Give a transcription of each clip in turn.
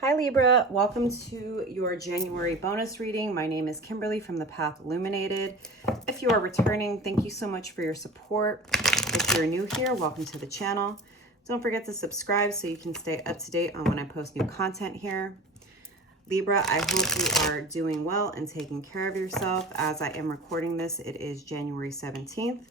Hi Libra, welcome to your January bonus reading. My name is Kimberly from the Path Illuminated. If you are returning, thank you so much for your support. If you're new here, welcome to the channel. Don't forget to subscribe so you can stay up to date on when I post new content here. Libra, I hope you are doing well and taking care of yourself. As I am recording this, it is January 17th.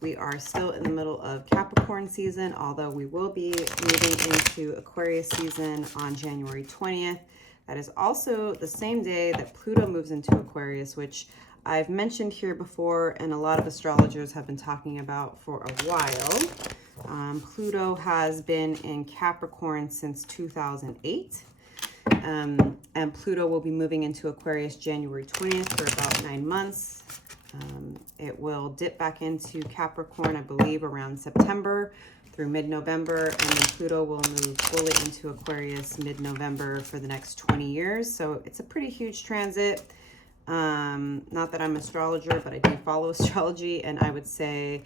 We are still in the middle of Capricorn season, although we will be moving into Aquarius season on January 20th. That is also the same day that Pluto moves into Aquarius, which I've mentioned here before, and a lot of astrologers have been talking about for a while. Pluto has been in Capricorn since 2008. And Pluto will be moving into Aquarius January 20th for about 9 months. It will dip back into Capricorn, I believe, around September through mid-November, and then Pluto will move fully into Aquarius mid-November for the next 20 years. So it's a pretty huge transit. Not that I'm an astrologer, but I do follow astrology, and I would say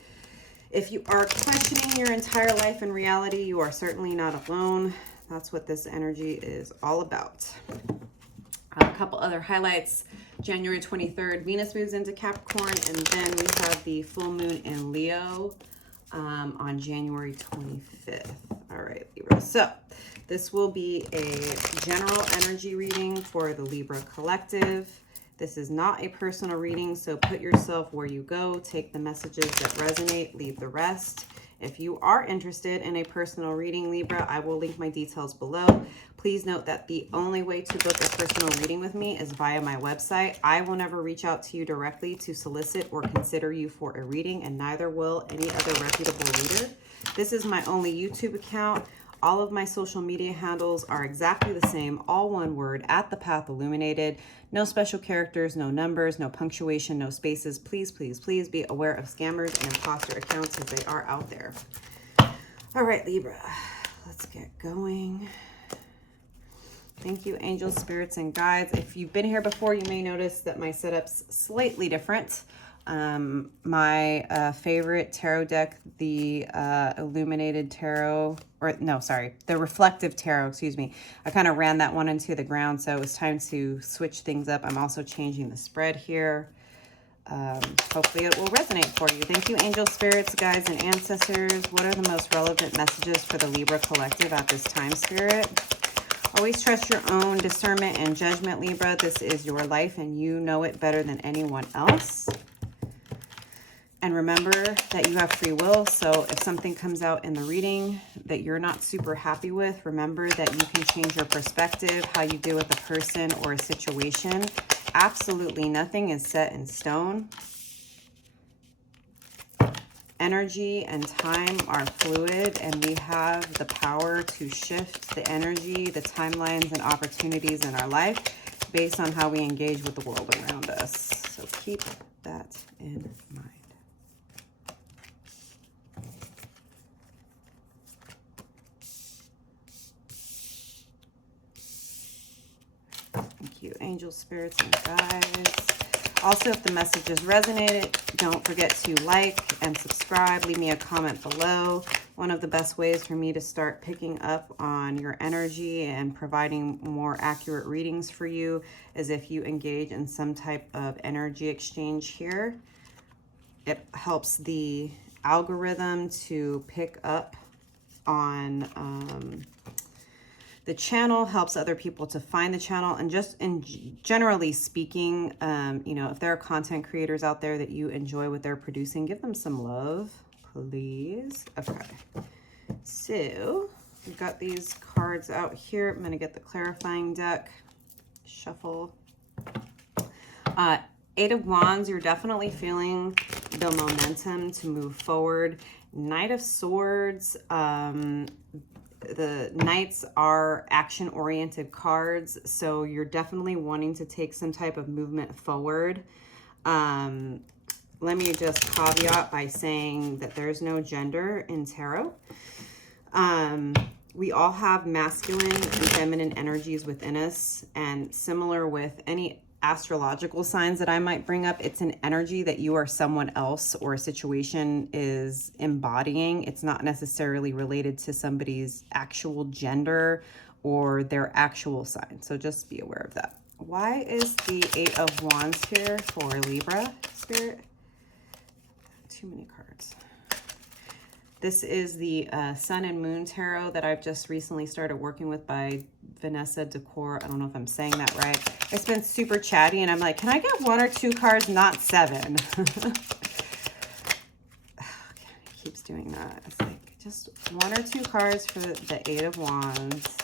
if you are questioning your entire life and reality, you are certainly not alone. That's what this energy is all about. A couple other highlights. January 23rd, Venus moves into Capricorn, and then we have the full moon in Leo on January 25th. All right, Libra. So this will be a general energy reading for the Libra collective. This is not a personal reading, so put yourself where you go. Take the messages that resonate, leave the rest. If you are interested in a personal reading, Libra, I will link my details below. Please note that the only way to book a personal reading with me is via my website. I will never reach out to you directly to solicit or consider you for a reading, and neither will any other reputable reader. This is my only YouTube account. All of my social media handles are exactly the same, all one word, at the Path Illuminated. No special characters, no numbers, no punctuation, no spaces. Please, please, please be aware of scammers and imposter accounts, as they are out there. All right, Libra, let's get going. Thank you, angels, spirits, and guides. If you've been here before, you may notice that my setup's slightly different. My favorite tarot deck, the Illuminated Tarot, the Reflective Tarot, excuse me. I kind of ran that one into the ground, so it was time to switch things up. I'm also changing the spread here. Hopefully it will resonate for you. Thank you, angel, spirits, guides, and ancestors. What are the most relevant messages for the Libra collective at this time, Spirit? Always trust your own discernment and judgment, Libra. This is your life, and you know it better than anyone else. And remember that you have free will, so if something comes out in the reading that you're not super happy with, remember that you can change your perspective, how you deal with a person or a situation. Absolutely nothing is set in stone. Energy and time are fluid, and we have the power to shift the energy, the timelines, and opportunities in our life based on how we engage with the world around us. So keep that in mind. Thank you, angels, spirits, and guides. Also, if the messages resonated, don't forget to like and subscribe. Leave me a comment below. One of the best ways for me to start picking up on your energy and providing more accurate readings for you is if you engage in some type of energy exchange here. It helps the algorithm to pick up on the channel, helps other people to find the channel, and just generally speaking, you know, if there are content creators out there that you enjoy what they're producing, give them some love, please. Okay, so we've got these cards out here. I'm gonna get the clarifying deck, shuffle. Eight of Wands, you're definitely feeling the momentum to move forward. Knight of Swords, the Knights are action-oriented cards, so you're definitely wanting to take some type of movement forward. Let me just caveat by saying that there's no gender in tarot. We all have masculine and feminine energies within us, and similar with any astrological signs that I might bring up, it's an energy that you or someone else or a situation is embodying. It's not necessarily related to somebody's actual gender or their actual sign. So just be aware of that. Why is the 8 of Wands here for Libra, Spirit? Too many cards. This is the Sun and Moon Tarot that I've just recently started working with by Vanessa Decor. I don't know if I'm saying that right. It's been super chatty, and I'm like, can I get 1 or 2 cards, not 7? Okay, it keeps doing that. It's like just 1 or 2 cards for the 8 of Wands.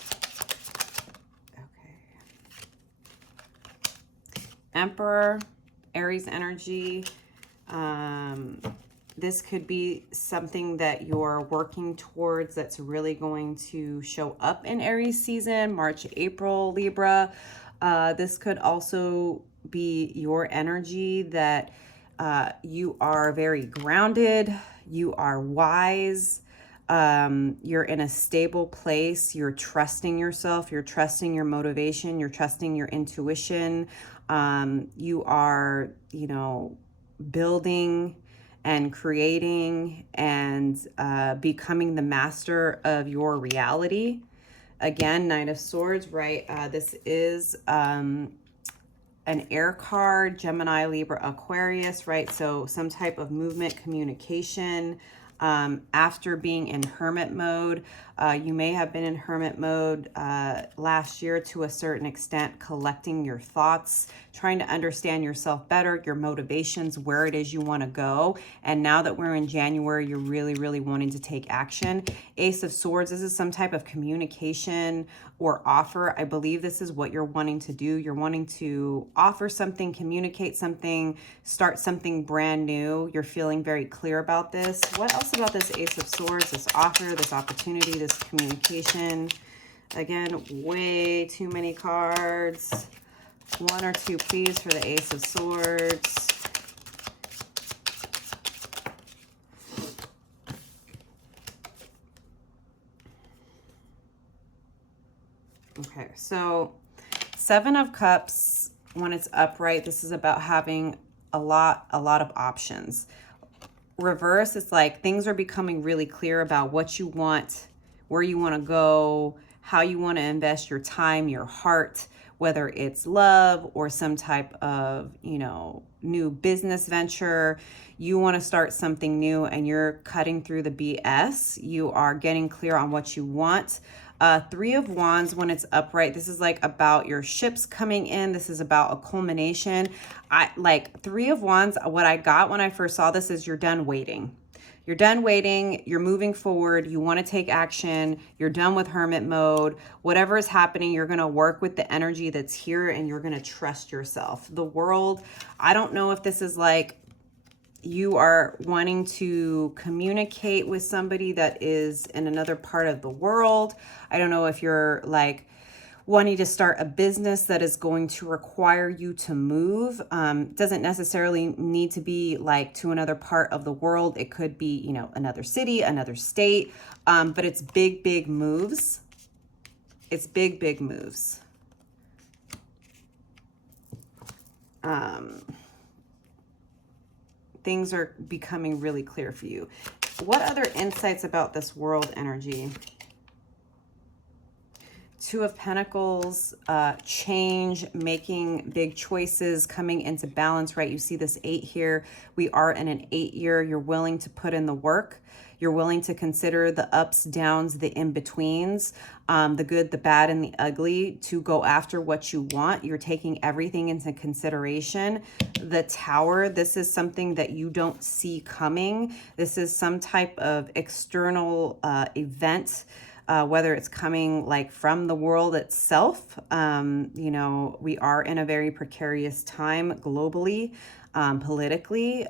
Okay. Emperor, Aries energy. This could be something that you're working towards that's really going to show up in Aries season, March, April, Libra. This could also be your energy that you are very grounded, you are wise, you're in a stable place, you're trusting yourself, you're trusting your motivation, you're trusting your intuition. You are, you know, building and creating and becoming the master of your reality. Again, Knight of Swords, right? This is an air card, Gemini, Libra, Aquarius, right? So some type of movement, communication. After being in hermit mode, you may have been in hermit mode last year to a certain extent, collecting your thoughts, trying to understand yourself better, your motivations, where it is you want to go. And now that we're in January, you're really, really wanting to take action. Ace of Swords, this is some type of communication or offer. I believe this is what you're wanting to do. You're wanting to offer something, communicate something, start something brand new. You're feeling very clear about this. What else about this Ace of Swords, this offer, this opportunity, this communication? Again, way too many cards. 1 or 2, please, for the Ace of Swords. Okay, so 7 of Cups, when it's upright, this is about having a lot of options. Reverse, it's like things are becoming really clear about what you want, where you want to go, how you want to invest your time, your heart, whether it's love or some type of, you know, new business venture. You want to start something new and you're cutting through the BS. You are getting clear on what you want. 3 of Wands, when it's upright, this is like about your ships coming in. This is about a culmination. Like 3 of Wands, what I got when I first saw this is you're done waiting. You're done waiting, you're moving forward, you want to take action, you're done with hermit mode. Whatever is happening, you're going to work with the energy that's here and you're going to trust yourself. The world, I don't know if this is like you are wanting to communicate with somebody that is in another part of the world. I don't know if you're like wanting to start a business that is going to require you to move. Doesn't necessarily need to be like to another part of the world. It could be, you know, another city, another state, but it's big moves. It's big moves. Things are becoming really clear for you. What other insights about this world energy? 2 of Pentacles, change, making big choices, coming into balance, right? You see this 8 here. We are in an 8 year. You're willing to put in the work. You're willing to consider the ups, downs, the in-betweens, the good, the bad, and the ugly to go after what you want. You're taking everything into consideration. The Tower, this is something that you don't see coming. This is some type of external event, whether it's coming like from the world itself. You know, we are in a very precarious time globally, politically.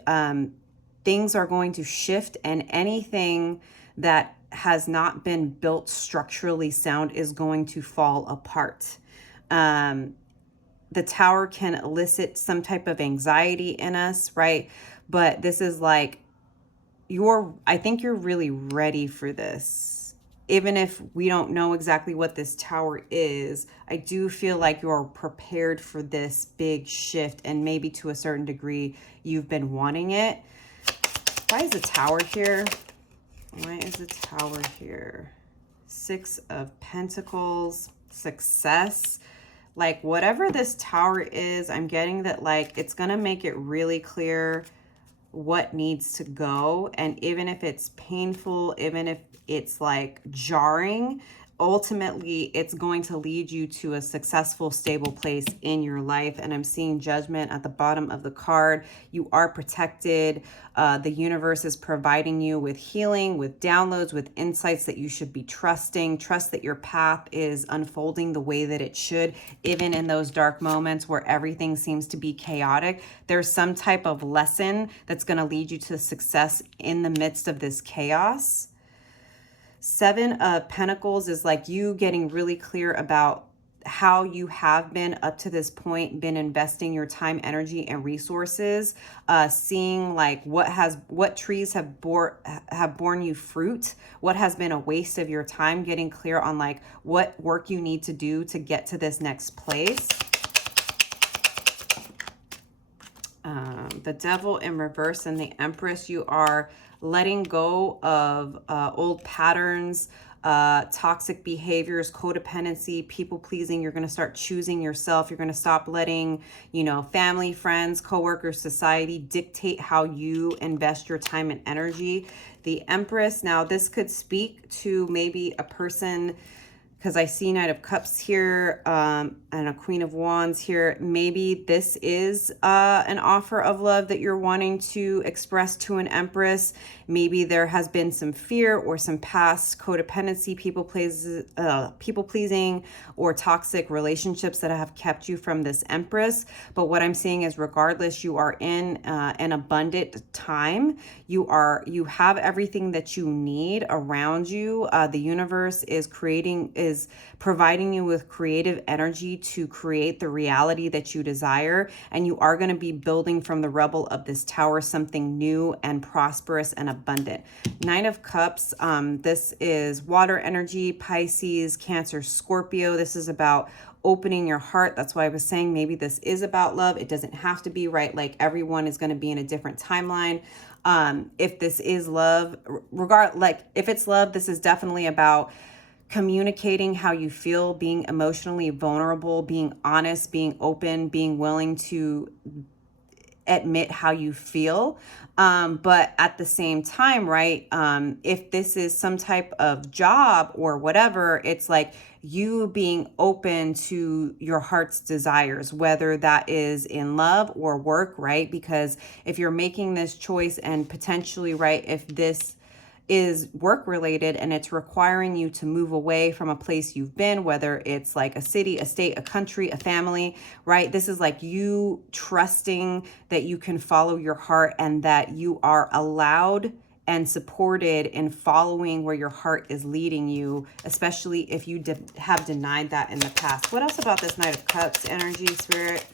Things are going to shift, and anything that has not been built structurally sound is going to fall apart. The Tower can elicit some type of anxiety in us, right? But this is like, I think you're really ready for this. Even if we don't know exactly what this Tower is, I do feel like you're prepared for this big shift, and maybe to a certain degree, you've been wanting it. Why is the Tower here? Why is the Tower here? 6 of Pentacles. success. Like whatever this Tower is, I'm getting that like it's going to make it really clear what needs to go. And even if it's painful, even if it's like jarring, ultimately it's going to lead you to a successful, stable place in your life. And I'm seeing Judgment at the bottom of the card. You are protected. The universe is providing you with healing, with downloads, with insights that you should be trusting. Trust that your path is unfolding the way that it should, even in those dark moments where everything seems to be chaotic. There's some type of lesson that's going to lead you to success in the midst of this chaos. Seven of Pentacles is like you getting really clear about how you have been up to this point, been investing your time, energy, and resources, seeing like what trees have borne you fruit, what has been a waste of your time, getting clear on like what work you need to do to get to this next place. The Devil in reverse and the Empress, you are letting go of old patterns, toxic behaviors, codependency, people pleasing. You're going to start choosing yourself. You're going to stop letting, you know, family, friends, coworkers, society dictate how you invest your time and energy. The Empress, now this could speak to maybe a person, because I see Knight of Cups here and a Queen of Wands here. Maybe this is an offer of love that you're wanting to express to an Empress. Maybe there has been some fear or some past codependency, people pleasing, or toxic relationships that have kept you from this Empress. But what I'm seeing is, regardless, you are in an abundant time. You have everything that you need around you. The universe is providing you with creative energy to create the reality that you desire. And you are going to be building from the rubble of this Tower something new and prosperous and abundant. Nine of Cups, this is water energy, Pisces, Cancer, Scorpio. This is about opening your heart. That's why I was saying maybe this is about love. It doesn't have to be, right? Like everyone is going to be in a different timeline. If this is love, if it's love, this is definitely about communicating how you feel, being emotionally vulnerable, being honest, being open, being willing to admit how you feel. But at the same time, right, if this is some type of job or whatever, it's like you being open to your heart's desires, whether that is in love or work, right? Because if you're making this choice and potentially, right, if this is work related and it's requiring you to move away from a place you've been, whether it's like a city, a state, a country, a family, right? This is like you trusting that you can follow your heart and that you are allowed and supported in following where your heart is leading you, especially if you have denied that in the past. What else about this Knight of Cups energy, Spirit?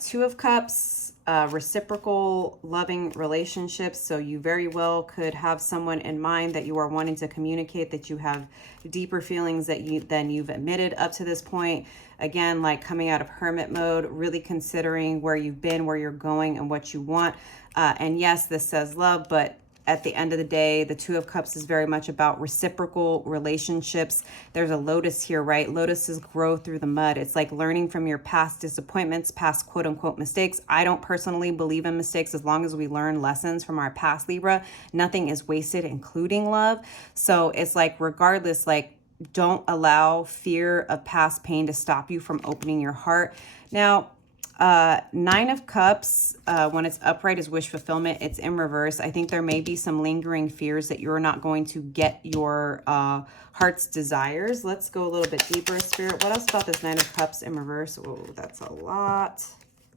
Two of Cups, reciprocal loving relationships. So you very well could have someone in mind that you are wanting to communicate, that you have deeper feelings than you've admitted up to this point. Again, like coming out of hermit mode, really considering where you've been, where you're going, and what you want. And yes, this says love, but at the end of the day, the Two of Cups is very much about reciprocal relationships. There's a lotus here, right? Lotuses grow through the mud. It's like learning from your past disappointments, past quote unquote mistakes. I don't personally believe in mistakes. As long as we learn lessons from our past, Libra, nothing is wasted, including love. So it's like, regardless, like, don't allow fear of past pain to stop you from opening your heart. Now, Nine of Cups, when it's upright, is wish fulfillment. It's in reverse. I think there may be some lingering fears that you're not going to get your heart's desires. Let's go a little bit deeper, Spirit. What else about this Nine of Cups in reverse? Oh, that's a lot.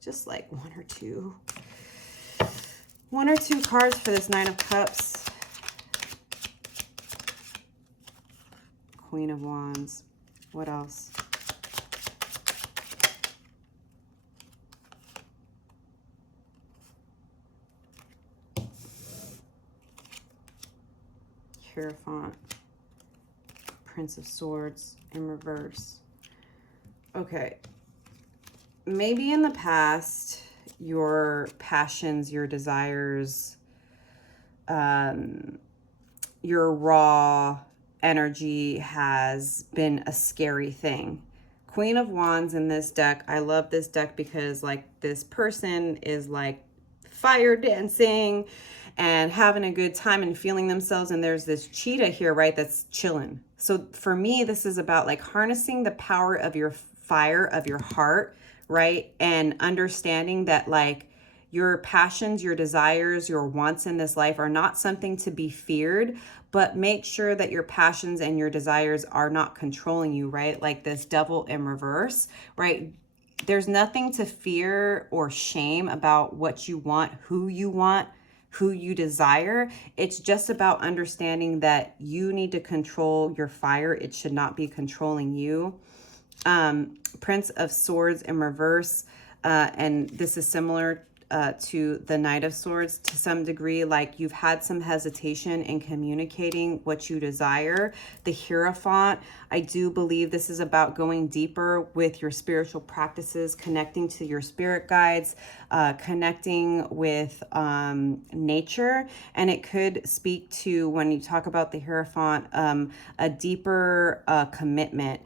Just like one or two cards for this Nine of Cups. Queen of Wands. What else? Hierophant, Prince of Swords in reverse. Okay, maybe in the past, your passions, your desires, your raw energy has been a scary thing. Queen of Wands in this deck. I love this deck because like this person is like fire dancing and having a good time and feeling themselves. And there's this cheetah here, right, that's chilling. So for me, this is about like harnessing the power of your fire, of your heart, right? And understanding that like your passions, your desires, your wants in this life are not something to be feared, but make sure that your passions and your desires are not controlling you, right? Like this devil in reverse, right? There's nothing to fear or shame about what you want, who you desire. It's just about understanding that you need to control your fire. It should not be controlling you. Prince of Swords in reverse. And this is similar to the Knight of Swords to some degree. Like you've had some hesitation in communicating what you desire. The Hierophant, I do believe this is about going deeper with your spiritual practices, connecting to your spirit guides, connecting with nature. And it could speak to, when you talk about the Hierophant, a deeper commitment,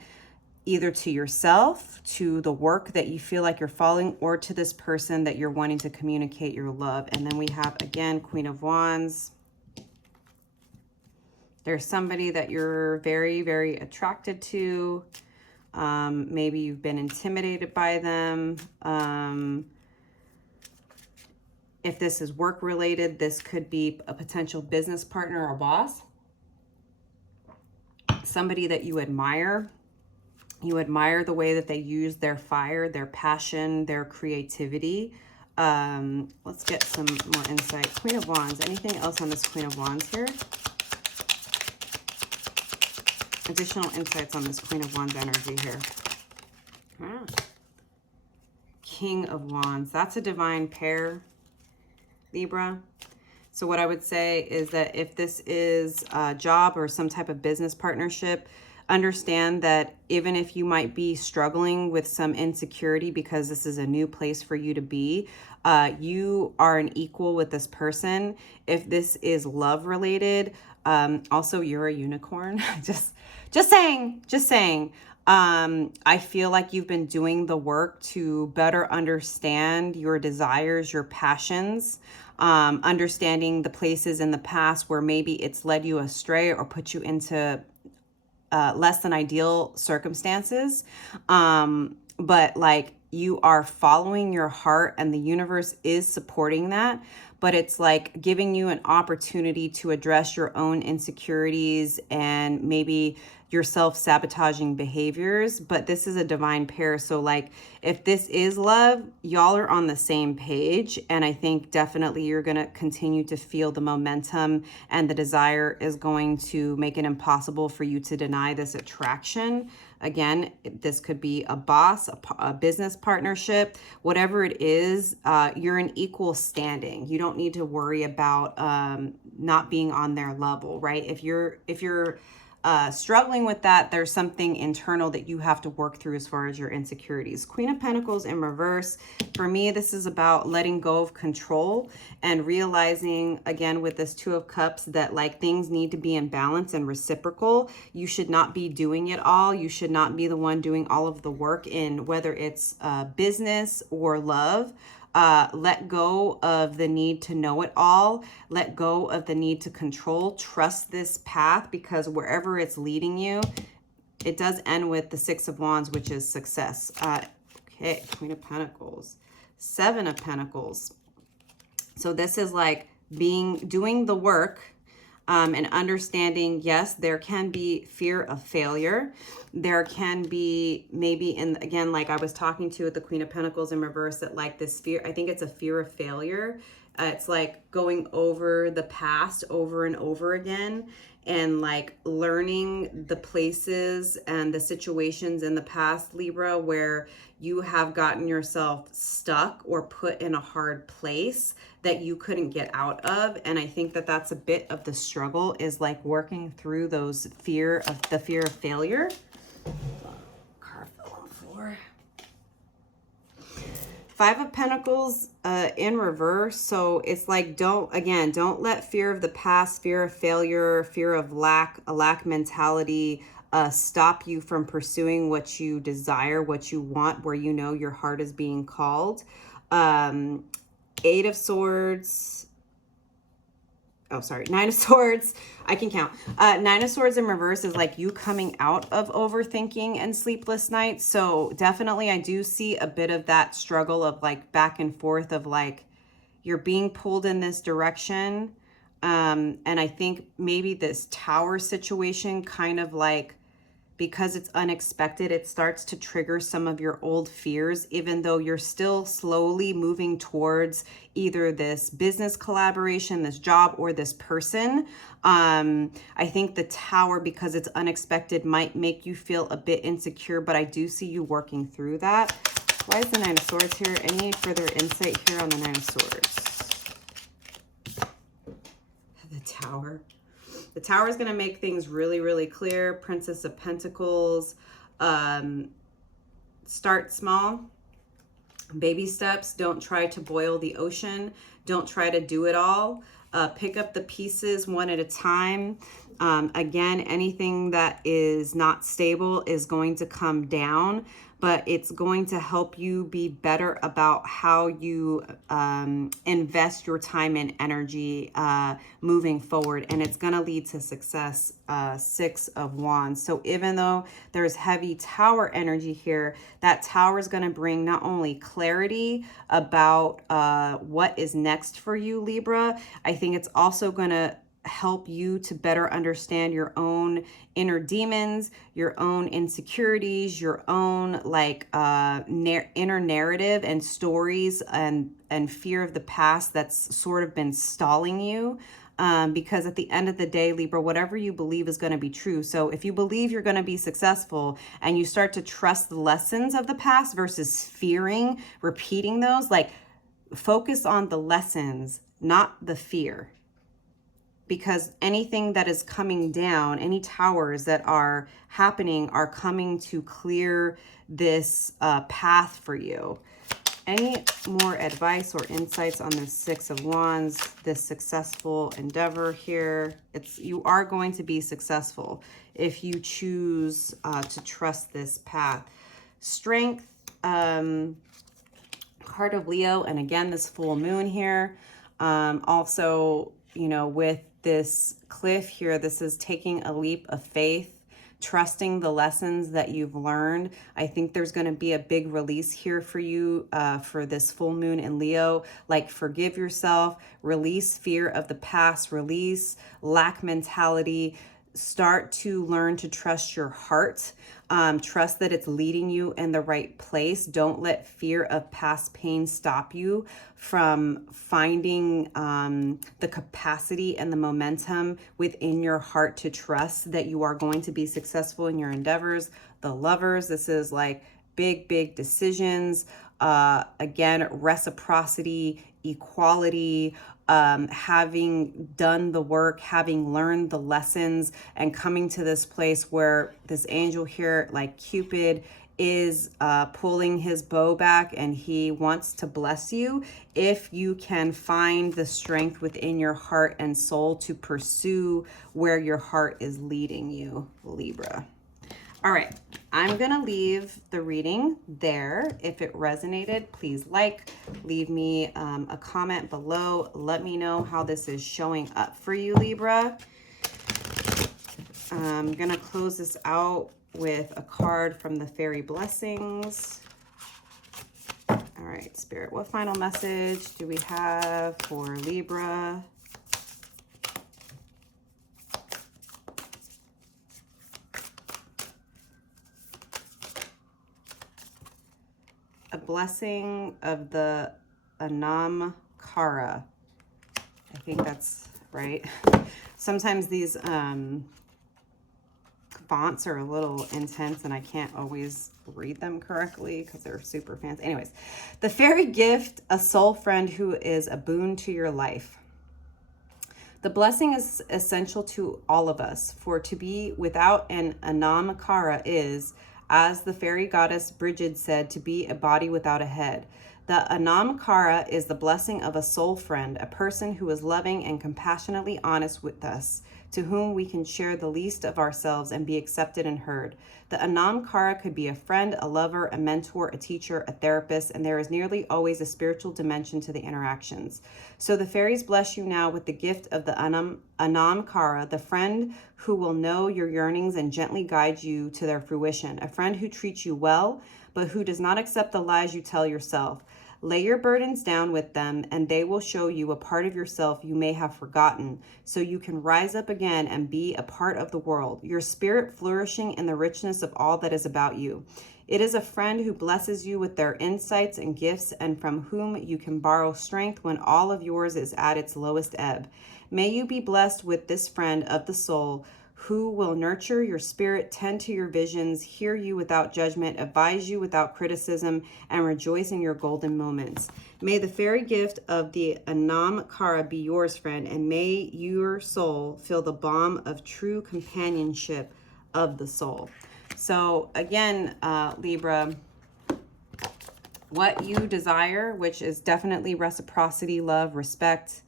either to yourself, to the work that you feel like you're following, or to this person that you're wanting to communicate your love. And then we have, again, Queen of Wands. There's somebody that you're very, very attracted to. Maybe you've been intimidated by them. If this is work related, this could be a potential business partner or boss. Somebody that you admire. You admire the way that they use their fire, their passion, their creativity. Let's get some more insight. Queen of Wands. Anything else on this Queen of Wands here? Additional insights on this Queen of Wands energy here. King of Wands. That's a divine pair, Libra. So what I would say is that if this is a job or some type of business partnership, understand that even if you might be struggling with some insecurity because this is a new place for you to be, you are an equal with this person. If this is love related, also you're a unicorn. just saying. I feel like you've been doing the work to better understand your desires, your passions, understanding the places in the past where maybe it's led you astray or put you into less than ideal circumstances. But like you are following your heart and the universe is supporting that. But it's like giving you an opportunity to address your own insecurities and maybe your self-sabotaging behaviors. But this is a divine pair. So like if this is love, y'all are on the same page. And I think definitely you're going to continue to feel the momentum, and the desire is going to make it impossible for you to deny this attraction. Again, this could be a boss, a business partnership, whatever it is, you're in equal standing. You don't need to worry about not being on their level, right? If you're struggling with that, there's something internal that you have to work through as far as your insecurities. Queen of Pentacles in reverse. For me, this is about letting go of control and realizing, again, with this Two of Cups, that like things need to be in balance and reciprocal. You should not be doing it all. You should not be the one doing all of the work in whether it's business or love. Let go of the need to know it all. Let go of the need to control. Trust this path, because wherever it's leading you, it does end with the Six of Wands, which is success. Okay, Queen of Pentacles, Seven of Pentacles. So this is like doing the work, and understanding, yes, there can be fear of failure. There can be maybe, again, like I was talking to with the Queen of Pentacles in reverse, that like this fear, I think it's a fear of failure. It's like going over the past over and over again, and like learning the places and the situations in the past, Libra, where you have gotten yourself stuck or put in a hard place that you couldn't get out of. And I think that that's a bit of the struggle, is like working through those fear of failure. Car fell on the floor. Five of Pentacles in reverse. So it's like, don't let fear of the past, fear of failure, fear of a lack mentality stop you from pursuing what you desire, what you want, where you know your heart is being called. Eight of Swords. Oh, sorry. Nine of Swords. I can count. Nine of Swords in reverse is like you coming out of overthinking and sleepless nights. So definitely I do see a bit of that struggle of like back and forth of like you're being pulled in this direction. And I think maybe this tower situation kind of like, because it's unexpected, it starts to trigger some of your old fears, even though you're still slowly moving towards either this business collaboration, this job, or this person. I think the tower, because it's unexpected, might make you feel a bit insecure, but I do see you working through that. Why is the Nine of Swords here? Any further insight here on the Nine of Swords? The Tower. The Tower is going to make things really, really clear. Princess of Pentacles. Start small. Baby steps. Don't try to boil the ocean. Don't try to do it all. Pick up the pieces one at a time. Again, anything that is not stable is going to come down, but it's going to help you be better about how you invest your time and energy moving forward. And it's going to lead to success. Six of Wands. So even though there's heavy tower energy here, that tower is going to bring not only clarity about what is next for you, Libra. I think it's also going to help you to better understand your own inner demons, your own insecurities, your own like inner narrative and stories and fear of the past that's sort of been stalling you. Because at the end of the day, Libra, whatever you believe is going to be true. So if you believe you're going to be successful and you start to trust the lessons of the past versus fearing repeating those, like focus on the lessons, not the fear. Because anything that is coming down, any towers that are happening are coming to clear this path for you. Any more advice or insights on this Six of Wands, this successful endeavor here? You are going to be successful if you choose to trust this path. Strength, card of Leo, and again, this full moon here. Also, you know, with this cliff here, this is taking a leap of faith, trusting the lessons that you've learned. I think there's going to be a big release here for you for this full moon in Leo. Like forgive yourself, release fear of the past, release lack mentality, start to learn to trust your heart. Trust that it's leading you in the right place. Don't let fear of past pain stop you from finding the capacity and the momentum within your heart to trust that you are going to be successful in your endeavors. The Lovers, this is like big decisions. Again, reciprocity, equality, having done the work, having learned the lessons, and coming to this place where this angel here, like Cupid, is pulling his bow back and he wants to bless you if you can find the strength within your heart and soul to pursue where your heart is leading you, Libra. All right, I'm going to leave the reading there. If it resonated, please leave me a comment below. Let me know how this is showing up for you, Libra. I'm going to close this out with a card from the Fairy Blessings. All right, Spirit, what final message do we have for Libra? A blessing of the Anamkara. I think that's right. Sometimes these fonts are a little intense and I can't always read them correctly because they're super fancy. Anyways, the fairy gift, a soul friend who is a boon to your life. The blessing is essential to all of us, for to be without an Anamkara is, as the fairy goddess Brigid said, to be a body without a head. The Anam-Cara is the blessing of a soul friend, a person who is loving and compassionately honest with us, to whom we can share the least of ourselves and be accepted and heard. The Anam-Cara could be a friend, a lover, a mentor, a teacher, a therapist, and there is nearly always a spiritual dimension to the interactions. So the fairies bless you now with the gift of the Anam-Cara, the friend who will know your yearnings and gently guide you to their fruition, a friend who treats you well, but who does not accept the lies you tell yourself. Lay your burdens down with them, and they will show you a part of yourself you may have forgotten, so you can rise up again and be a part of the world, your spirit flourishing in the richness of all that is about you. It is a friend who blesses you with their insights and gifts, and from whom you can borrow strength when all of yours is at its lowest ebb. May you be blessed with this friend of the soul, who will nurture your spirit, tend to your visions, hear you without judgment, advise you without criticism, and rejoice in your golden moments. May the fairy gift of the Anam-Cara be yours, friend, and may your soul feel the balm of true companionship of the soul. So again, Libra, what you desire, which is definitely reciprocity, love, respect,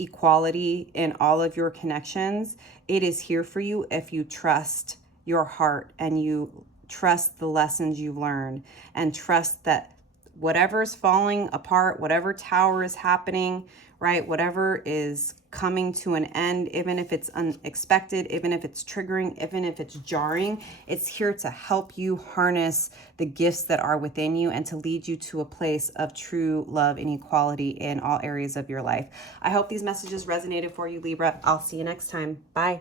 equality in all of your connections, it is here for you if you trust your heart and you trust the lessons you've learned and trust that whatever's falling apart, whatever tower is happening, right, whatever is coming to an end, even if it's unexpected, even if it's triggering, even if it's jarring, it's here to help you harness the gifts that are within you and to lead you to a place of true love and equality in all areas of your life. I hope these messages resonated for you, Libra. I'll see you next time. Bye.